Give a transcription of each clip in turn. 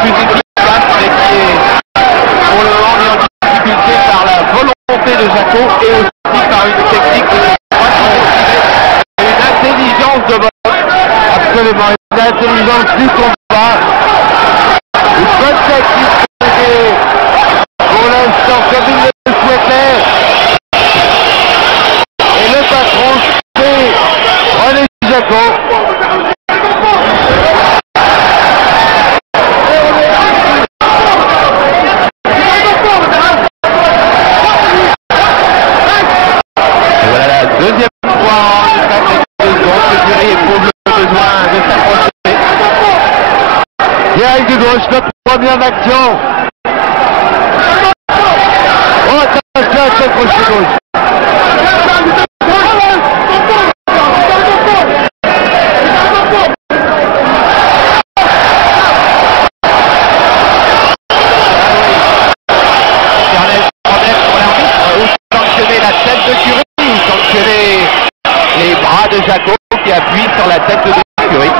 plus efficace, mais qui est pour le moment mis en difficulté par la volonté de Jaco et aussi par une technique et une intelligence de boxe. Absolument, une intelligence du combat. Une bonne technique pour l'instant comme il le souhaitait. Et le patron, c'est René Jaco. Deuxième fois en attaque de secondes, le Curie éprouve le besoin de s'approcher. Pierre de gauche, le premier en action. Oh, attention à cette gauche de gauche. De Jaco qui appuie sur la tête de Curie.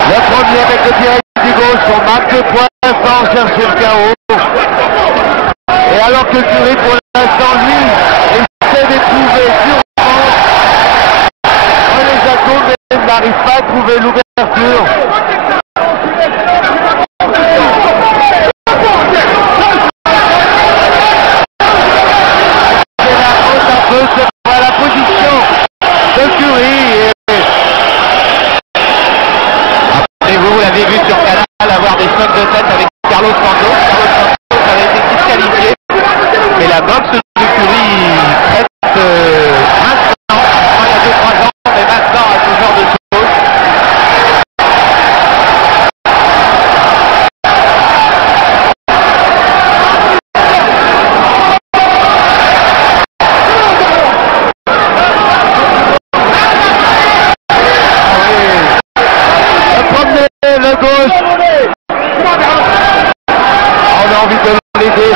Le premier avec le pied du gauche, on marque le point sans chercher le chaos. Et alors que Curie pour l'instant lui essaie d'éprouver sur n'arrive pas à trouver l'ouverture. C'est la faute un peu, c'est la position de Curie. Et vous l'avez vu sur Canal avoir des chocs de tête avec Carlos Santos. Carlos Santos avait été disqualifié. Mais la boxe de Curie reste maintenant, il y a 2-3 ans, mais maintenant à ce genre de choses. Le gauche. On a envie de l'aider.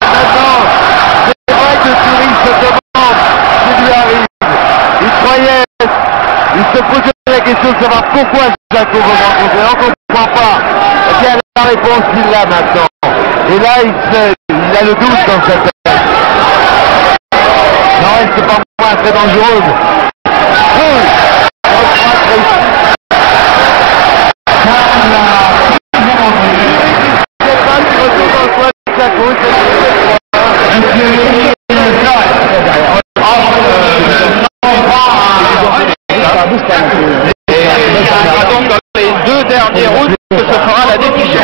Maintenant, c'est vrai que Curie se demande ce qui lui arrive. Il croyait, il se posait la question de savoir pourquoi Jaco va rencontrer. On ne comprend pas. Et bien la réponse il l'a maintenant. Et là il a le doute dans sa tête. Non, c'est pas moi, très dangereux. Et donc dans les deux derniers rounds que se fera la décision.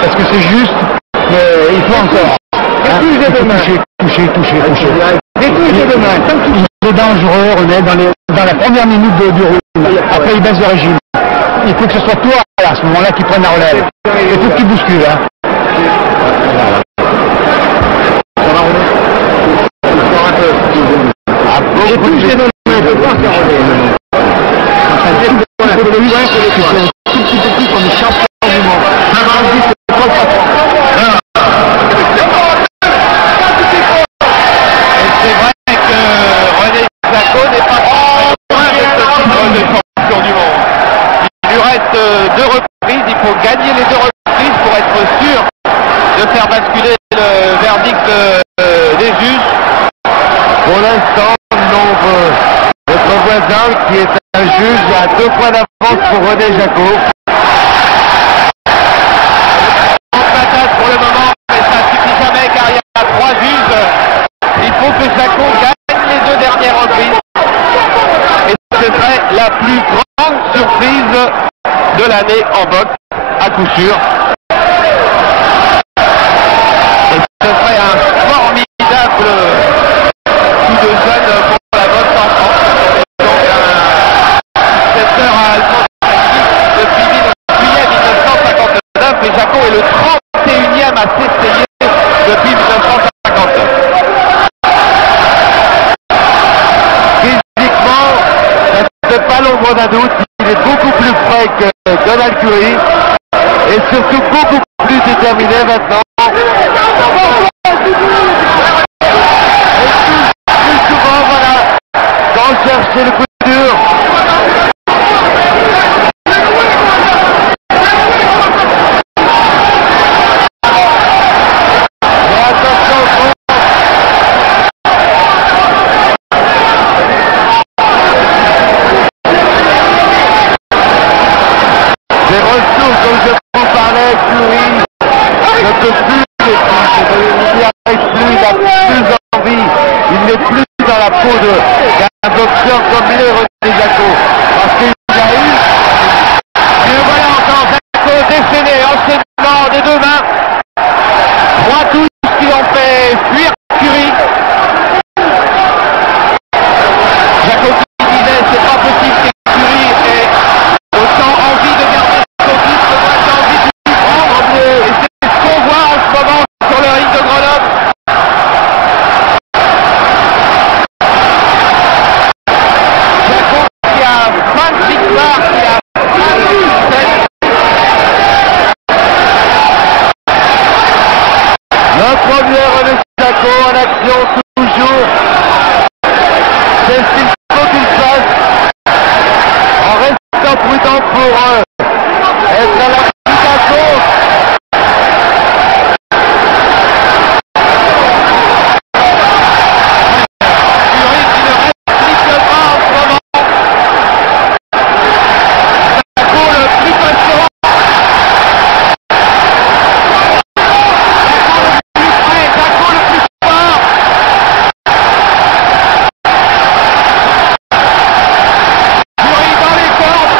Parce que c'est juste, il faut encore. Toucher. C'est dangereux, on est dans la première minute du round. Après, il baisse de régime. Il faut que ce soit toi, à ce moment-là, qui prenne la relève. Il faut que tu bouscules. Hein. J'ai touché de main, je vois ça relève. Tout petit peu plus comme champion du monde. C'est vrai que René Jaco n'est pas loin de ce titre de champion du monde. Il lui reste 2 reprises, il faut gagner les 2 reprises pour être sûr de faire basculer le verdict des juges. Pour l'instant, notre voisin qui est un juge a 2 points d'avance pour René Jaco. Pour le moment, mais ça ne suffit jamais car il y a 3 juges. Il faut que Jaco gagne les 2 dernières reprises. Et ce serait la plus grande surprise de l'année en boxe, à coup sûr. Et ce serait un formidable coup de jeune pour la boxe en France. Donc un successeur à Alphonse de Philippe l'ombre d'un doute, il est beaucoup plus frais que Donald Curry et surtout beaucoup plus déterminé maintenant. Plus souvent, voilà, sans chercher le coup dur. Mais attention, des ressources dont je vous parlais, Curry ne peut plus les il n'y arrive plus, il a plus envie, il n'est plus dans la peau d'un boxeur comme il est René Jacko, parce qu'il a eu, et le voilà encore Jacko déchaîné, enchaînement des deux mains, 3 touches qui l'ont fait fuir Curry. Jacko qui disait c'est pas possible que Curry ait autant envie de garder son titre, autant envie de lui prendre, et c'est ce qu'on voit en ce moment sur le ring de Grenoble. Jacko qui a 20 victoires, qui a 27. Le premier René Jacko en action toujours. C'est ce qu'il faut qu'il fasse en restant prudent pour être à l'application. Curry qui ne réplique pas en ce moment. Jacko le plus patient. Jacko le plus près, Jacko le plus fort. Curry dans les cordes.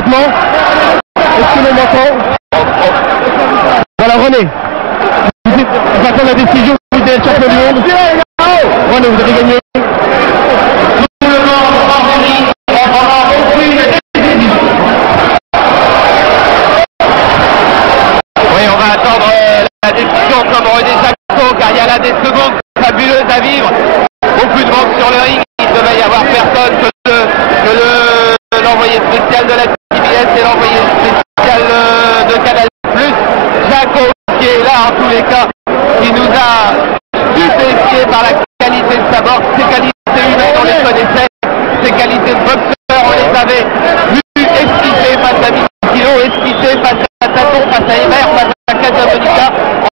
parfaitement. Est-ce que l'on m'entend? Voilà, René. Vous attendez la décision, vous êtes champion du monde. René, vous avez gagné. Oui, on va attendre la décision comme René Jacquot, car il y a là des secondes fabuleuses à vivre. Beaucoup de monde sur le ring, il devait y avoir personne que l'envoyé spécial de la TBS et l'envoyé spécial de Canal+. Jacquot qui est là en tous les cas, qui nous a stupéfié par la qualité de sa boxe, ses qualités humaines on les connaissait, ses qualités de boxeur on les avait vues esquisser face à Mikilo, esquisser face à Taton, face à Emer, face à Casablanca.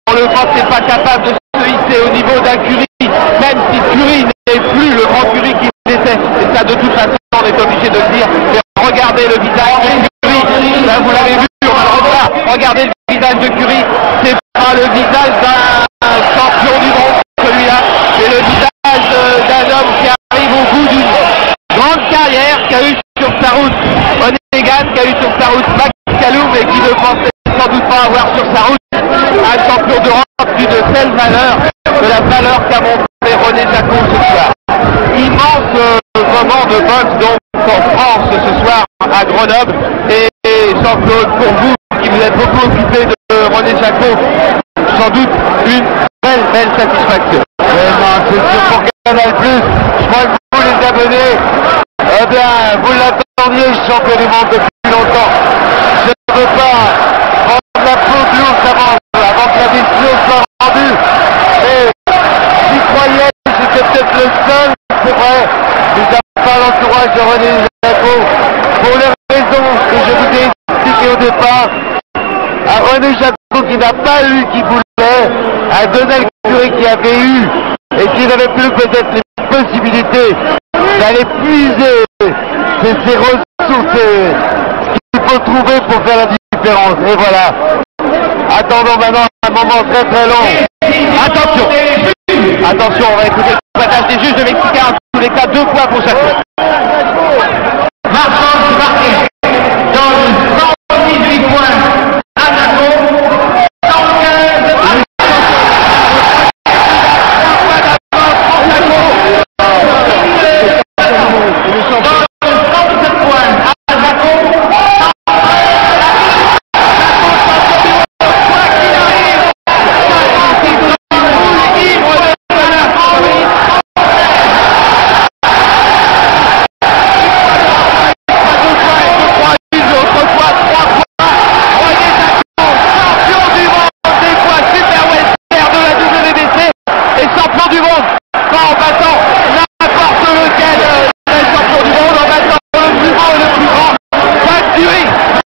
On le pensait pas capable de se hisser au niveau d'un Curie, même si Curie n'est plus le grand Curie qu'il était. Et ça, de toute façon, on est obligé de le dire. Mais regardez le visage de Curie, là, vous l'avez vu, on va le revoir. Regardez le visage de Curie, c'est pas le visage d'un champion du monde, celui-là. C'est le visage d'un homme qui arrive au bout d'une grande carrière qu'a eu sur sa route Onegan, qui a eu sur sa route Max Caloum et qui ne pensait sans doute pas avoir sur sa route un champion d'Europe d'une telle valeur, de la valeur qu'a montré René Jacquot ce soir. Immense moment de boxe donc en France ce soir à Grenoble, et Jean-Claude, pour vous qui vous êtes beaucoup occupé de René Jacquot, sans doute une belle satisfaction. C'est sûr pour Canal+, je crois que vous les abonnés, eh bien vous l'attendiez, champion du monde depuis longtemps. Je ne veux pas prendre la peau de l'ours avant que la décision soit rendue, mais j'y croyais, j'étais peut-être le seul, c'est vrai, mais pas l'entourage de René Jacquot, pour les raisons que je vous ai expliquées au départ, à René Jacquot qui n'a pas eu, qui voulait, à Donald Curie qui avait eu, et qui n'avait plus peut-être les possibilités d'aller puiser ces ressources qu'il faut trouver pour faire la différence. Et voilà. Attendons maintenant un moment très long. Attention, on va écouter le passage des juges de Mexicain, en tous les cas 2 points pour chaque.